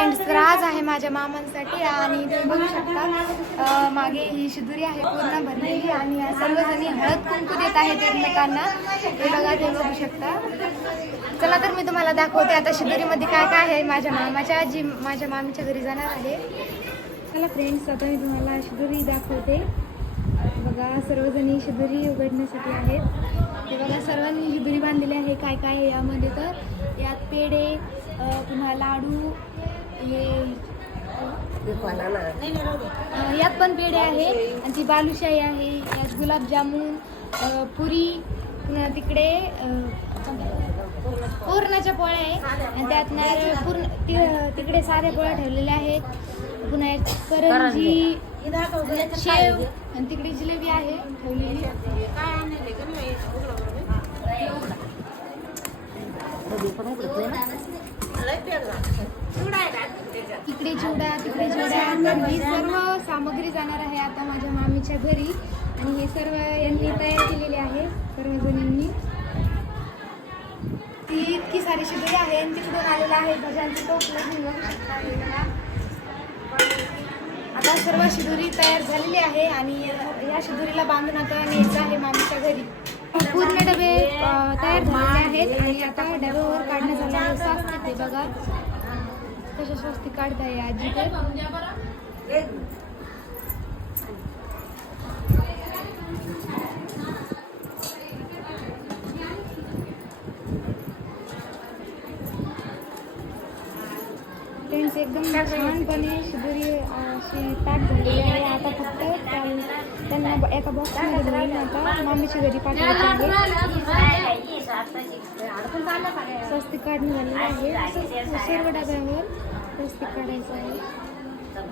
Friends तर आज आहे माझ्या मामांसाठी आणि तुम्ही बघू शकता मागे ही शिदुरी आहे पूर्ण भरलेली आणि या सर्वजणी हळद कुंकू देत आहेत एकमेकांना. हे बघा ते बघू शकता. चला तर मी तुम्हाला दाखवते आता शिदुरीमध्ये काय काय आहे. माझ्या मामाच्या आजी माझ्या मामीच्या घरी जाणार आहे. चला फ्रेंड्स आता मी तुम्हाला शिदुरी दाखवते. बघा सर्वजणी शिदुरी उघडण्यासाठी आहेत. ते बघा सर्वांनी शिदुरी बांधलेली आहे. काय काय आहे यामध्ये तर? यात पेढे तुम्हाला पुन्हा लाडू यात पण पेढे आहे. आणि ती बालुशाही आहे. यात गुलाबजामुन पुरी पुन्हा तिकडे पूर्णाच्या पोळ्या आहे आणि त्यात नारळ पूर्ण तिकडे साऱ्या पोळ्या ठेवलेल्या आहेत. पुन्हा करंजी शेव आणि तिकडे जिलेबी आहे ठेवलेली. इकडे चिवडा तिकडे चिवडा तर ही सर्व सामग्री जाणार आहे आता माझ्या मामीच्या घरी. आणि हे सर्व यांनी तयार केलेले आहे सर्वजणींनी ती इतकी सारी शिदोरी आहे आणि तिकडून आलेलं आहे. भजांचं टोपलं बघू शकता आता सर्व शिदुरी तयार झालेली आहे आणि या शिदुरीला बांधून आता न्यायचं आहे मामीच्या घरी. पूर्ण डबे तयार झालेले आहेत आणि आता डब्यावर काढण्यात आलेले आहे ते बघा. कशा स्वस्तिक काढताय आजी तर फ्रेंड्स एकदम छानपणे शिदोरी अशी पॅक झालेली आहे. आता फक्त त्या- त्यांना एका बॉक्समध्ये भरून आता मामीच्या घरी पाठवायचे आहे. स्वस्तिक काढणं झालेलं आहे. सर्व डब्यावर पेस्ट करायचं आहे